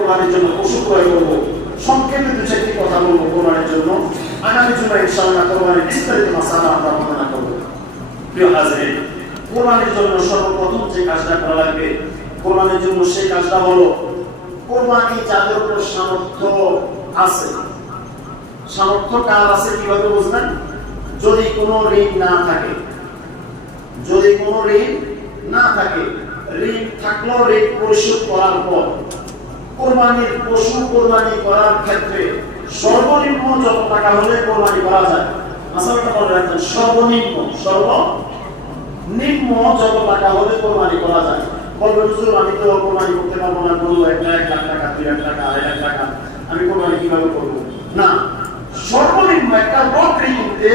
কোরবানির জন্য পশু ক্রয় করবো, সংক্ষেপে দু চারটি কথা বলবো কোরবানির জন্য। আগামী জন্য ইনশাআল্লাহ কোরবানির বিস্তারিত মাসালা আমরা বর্ণনা করবো। প্রিয় হাজিরিন, কোরবানির জন্য সর্বপ্রথম যে কাজটা করা লাগবে কোরবানির জন্য, সেই কাজটা হলো কোরবানি যাদের উপর সামর্থ্য আছে। সামর্থ্য কার আছে কিভাবে বুঝবেন? যদি কোনো ঋণ না থাকে, যদি কোনো ঋণ না থাকে, ঋণ থাকলেও ঋণ পরিশোধ করার পর কোরবানির পশু কোরবানি করার ক্ষেত্রে সর্বনিম্ন যত টাকা হলে কোরবানি করা যায়, মাসালাটা মনে রাখবেন, সর্বনিম্ন যত টাকা হলে কোরবানি করা যায়। বলবেন হুজুর আমি তো কোরবানি করতে পারবো না, বলবো 1 লাখ, 1 লাখ টাকা, 2 লাখ টাকা, 2.5 লাখ টাকা, আমি কোরবানি কিভাবে করবো? না, সর্বনিম্ন একটা বকরি কিনতে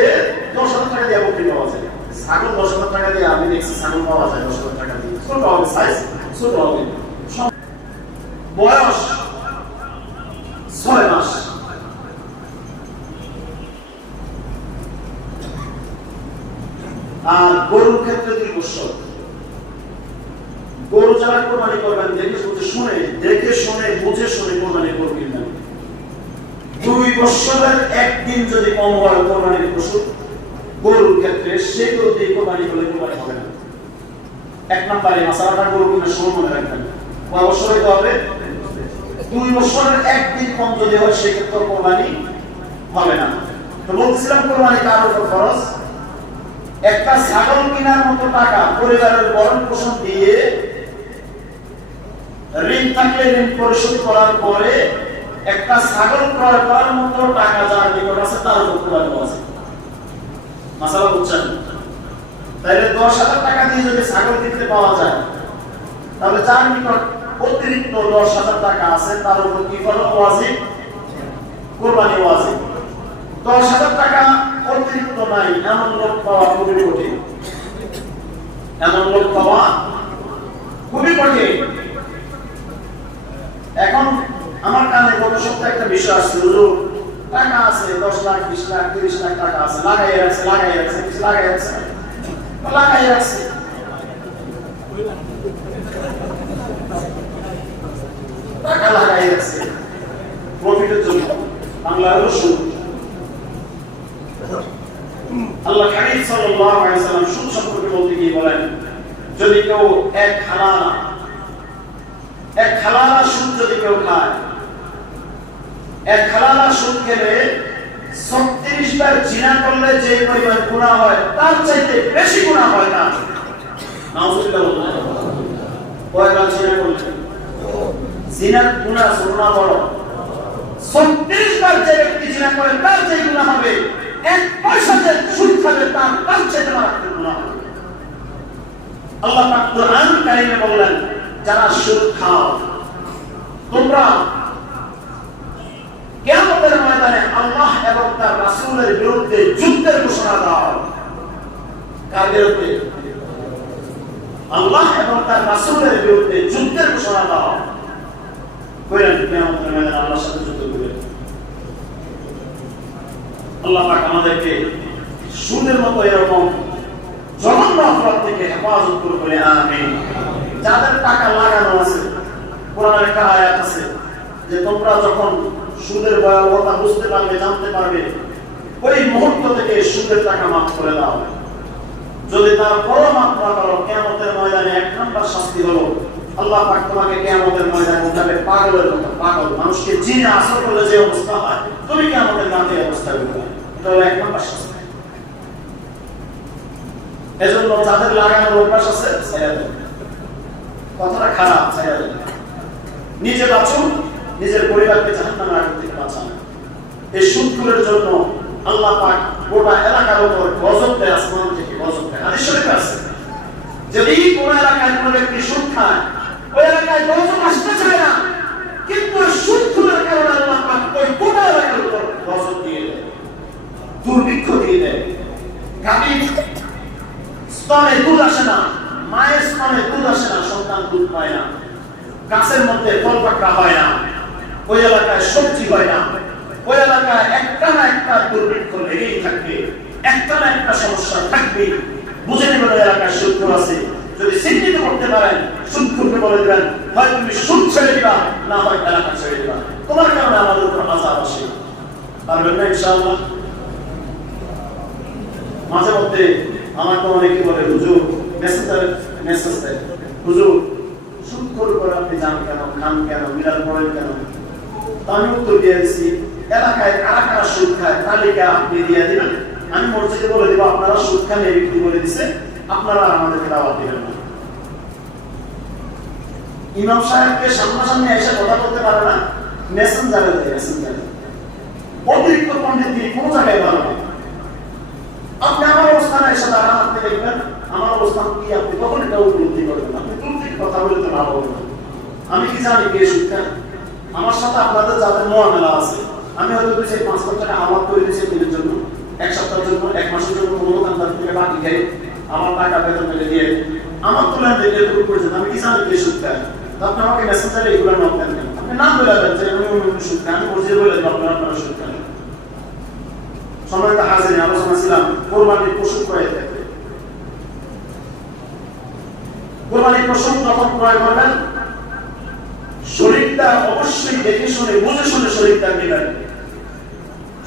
10,000 টাকা দিয়ে বকরি পাওয়া যায়। ছাগল 10,000 টাকা দিয়ে আমি দেখছি ছাগল পাওয়া যায় 10,000 টাকা দিয়ে। ছোট হবে, সাইজ ছোট হবে, বয়স 6 মাস। আর গরুর ক্ষেত্রে 2 বছর। গরু যারা কোরবানি করবেন দেখে শুনে বুঝে শুনে কোরবানি করবেন না। 2 বছরের একদিন যদি কম হয় কোরবানির পশু গরুর ক্ষেত্রে, সেই গরু দিয়ে কোরবানি করলে কোরবানি হবে না। 1 নম্বরে মাসালাটা গরু কিনে সময় মনে রাখবেন, কয় বছর হইতে হবে? 2 বছরের একদিন কম যদি হয় সেক্ষেত্রে কোরবানি হবে না। তো বলছিলাম কোরবানি কার উপর ফরজ? একটা ছাগল কেনার মতো টাকা পরিবারের ভরণ পোষণ দিয়ে, ঋণ থাকলে ঋণ পরিশোধ করার পরে একটা ছাগল ক্রয় করার মতো টাকা যার নিকট আছে তার উপর কোরবানি আছে। মাসালা বুঝছেন? তাহলে 10,000 টাকা দিয়ে যদি ছাগল কিনতে পাওয়া যায়, তাহলে যার নিকট অতিরিক্ত 10,000 টাকা আছে তার উপর কি ফরজ? ওয়াজিব, কোরবানি ওয়াজিব। 10,000 টাকা অতিরিক্ত নাই এমন লোক পাওয়া খুবই কঠিন, এখন আমার কানে গত সপ্তাহে একটা বিষয় আসছে, টাকা আছে 10 লাখ, 20 লাখ, 30 লাখ টাকা আছে, লাগাই রাখছে টাকা লাগাই রাখছে প্রফিটের জন্য। বাংলা হলো সুদ। আল্লাহ কারীম সাল্লাল্লাহু আলাইহি ওয়াসাল্লাম সুদ সম্পর্কে বলতে গিয়ে বলেন, যদি কেউ এক হালালা সুদ যদি কেউ খায়, এক হালালা সুদ খেলে 36 বার জিনা করলে যে পরিমাণ গুনাহ হয় তার চাইতে বেশি গুনাহ হয় না। নাউযুবিল্লাহ। কয়বার জিনা করলে? জিনার গুনাহ সুন্নাহ বড়। 36 বার যে ব্যক্তি জিনা করে তার যে গুনাহ হবে, 1 পয়সা যে সুদ খাবে তার চাইতে মারাত্মক গুনাহ হবে। আল্লাহ পাক কোরআন কারীমে বললেন, যারা সুদ খাও তোমরা কিয়ামতের ময়দানে আল্লাহ এবং তার রাসূলের বিরুদ্ধে যুদ্ধের ঘোষণা দাও। কার বিরুদ্ধে? আল্লাহ এবং তার রাসূলের বিরুদ্ধে যুদ্ধের ঘোষণা দাও। কইলেন কিয়ামতের ময়দানে আল্লাহর সাথে যুদ্ধ করবে। আল্লাহ পাক আমাদেরকে সুদের মতো এরকম জঘন্য অপরাধ থেকে হেফাজত করুন বলে আমিন। যাদের টাকা লাগানো আছে, কোরআনের একটা আয়াত আছে যে তোমরা যখন সুদের ভয়াবহতা বুঝতে পারবে, জানতে পারবে, ওই মুহূর্ত থেকে সুদের টাকা মাফ করে দাও। যদি তার বড় মাফ না করো, কিয়ামতের ময়দানে 1 নম্বর শাস্তি হলো আল্লাহ পাক তোমাকে কিয়ামতের ময়দানে উঠাবে পাগলের মতো। পাগল মানুষকে জিনে আসর করলে যে অবস্থা হয়, তুমি কিয়ামতের মাঠে অবস্থা করবে, এটা হলো 1 নম্বর শাস্তি। এজন্য যাদের লাগানোর অভ্যাস আছে ছেড়ে দেন, কথাটা খারাপ, ছেড়ে দেন। নিজে বাঁচুন, নিজের পরিবারকে জাহান্নামের আগুন থেকে বাঁচান। এই সুদখোরের জন্য আল্লাহ পাক গোটা এলাকার উপর গজব দেয়, আসমান থেকে গজব দেয়। হাদিস শরীফে আছে, যদি কোন এলাকায় কোন ব্যক্তি সুদ খায়, ওই এলাকায় গজব আসতে চায় না, কিন্তু সুদখোরের কারণে আল্লাহ পাক ওই গোটা এলাকার উপর গজব দিয়ে দেয়, দুর্ভিক্ষ দিয়ে দেয়। গাভীর স্তনে দুধ আসে না, মায়ের স্তনে দুধ আসে না, সন্তান দুধ পায় না, গাছের মধ্যে ফল পাকড়া হয় না, ওই এলাকায় সবজি হয় না, ওই এলাকায় একটা না একটা দুর্ভিক্ষ লেগেই থাকবে, একটা না একটা সমস্যা থাকবে। বুঝে নেবেন ওই এলাকায় সুদখোর আছে। যদি চিহ্নিত করতে পারেন, সুদখোরকে বলে দেবেন, হয় তুমি সুদ ছেড়ে দিবা, না হয় এলাকা পারবেন না ইনশাআল্লাহ? মাঝে মধ্যে আমাকে অনেকে বলে হুজুর মেসেজ দেয়, হুজুর সুদ করে আপনি যান কেন, খান কেন, মিলাদ পড়েন কেন? আমি উত্তর দিয়ে দিচ্ছি, এলাকায় কারা কারা সুদ খায় তালিকা আপনি দিয়ে দিবেন, আমি মসজিদে বলে দিব আপনারা সুদ খান, এই ব্যক্তি বলে দিচ্ছে, আপনারা আমাদেরকে দাওয়াত দিবেন না। ইমাম সাহেবকে সামনাসামনি এসে কথা বলতে পারে না, মেসেঞ্জারে দেয়, মেসেঞ্জারে। অতিরিক্ত পণ্ডিত তিনি কোনো জায়গায় ভালো না। আপনি আমার অবস্থানে এসে দাঁড়ান, আপনি দেখবেন আমার অবস্থান কি, আপনি কখন এটা উপলব্ধি করবেন? আপনি দূর থেকে কথা বলতে না বলবেন না। আমি কি জানি কে সুদ খান? আমার সাথে আপনাদের যাদের মোয়ামেলা আছে, আমি হয়তো 2-5 লাখ টাকা আমার করে দিয়েছি দিনের জন্য, এক সপ্তাহের জন্য, এক মাসের জন্য কোনো দোকানদার থেকে বাকি খাই, আমার টাকা বেতন পেলে দিয়ে আমার তুলে দেখলে শুরু করেছেন, আমি কি জানি কে সুদ খায়? আপনি আমাকে মেসেঞ্জারে এগুলো নাম দেন, আপনি নাম বলে দেন যে আমি সুদ খাই, আমি মসজিদে বলে দেবো আপনারা সুদ খান। সম্মানিত হাজিরিন, আলোচনা ছিলাম কোরবানির পশু ক্রয় থেকে। কোরবানির পশু যখন ক্রয় করবেন, শরীরটা অবশ্যই দেখে শুনে বুঝে শুনে শরীরটা নেবেন।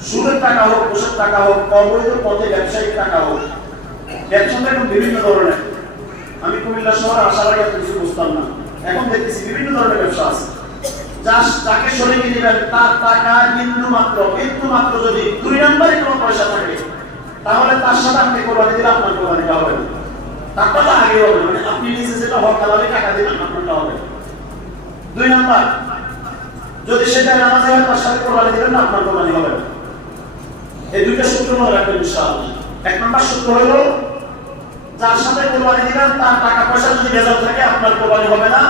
সুদের টাকা হোক, পশুর টাকা হোক, অবৈধ পথে ব্যবসায়িক টাকা হোক, ব্যবসাটা এখন বিভিন্ন ধরনের। আমি কুমিল্লা শহরে আসার আগে কিছু বুঝতাম না, এখন দেখতেছি বিভিন্ন ধরনের ব্যবসা আছে। যাকে শরীরে নেবেন তার টাকা বিন্দু মাত্র যদি 2 নম্বরে কোনো পয়সা থাকে, তাহলে তার সাথে আপনি কোরবানি দিলে আপনার কোরবানিটা হবে না, তারটা তো আগে হবে। মানে আপনি নিজে যেটা হক হালালে টাকা দিবেন, আপনারটা হবে। 2 নাম্বার, যদি সেটা নামাজে হয় তার সাথে কোরবানি দিবেন না, আপনার কোরবানি হবে না। এই দুইটা সূত্র মনে রাখবেন ইনশাআল্লাহ। 1 নাম্বার সূত্র হলো, যার সাথে কোরবানি দিবেন তার টাকা পয়সা যদি ভেজাল থাকে আপনার কোরবানি হবে না।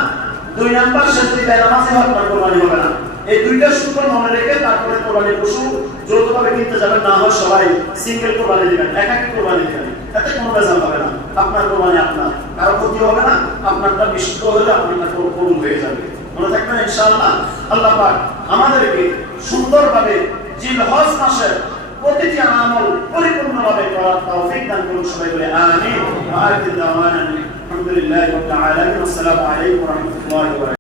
2 নাম্বার, সে যদি নামাজে হয় আপনার কোরবানি হবে না। এই দুইটা সূত্র মনে রেখে তারপরে কোরবানির পশু যৌথভাবে কিনতে যাবেন, না হয় সবাই সিঙ্গেল কোরবানি দিবেন, একাকি কোরবানি দিবেন, এতে কোনো ভেজাল হবে না। আপনার কোরবানি আপনার, কারো ক্ষতি হবে না, আপনারটা বিশুদ্ধ হলে আপনারটা কবুল হয়ে যাবে। মনে থাকবেন ইনশাআল্লাহ। আল্লাহ পাক আমাদেরকে সুন্দরভাবে জিলহজ মাসের প্রতিটি আমল পরিপূর্ণভাবে করার তৌফিক দান করুন। সবাই বলে আমিন। ওয়া আখিরু দাওয়ানা আলহামদুলিল্লাহি রাব্বিল আলামিন। আসসালামু আলাইকুম ওয়া রাহমাতুল্লাহি ওয়া বারাকাতুহু।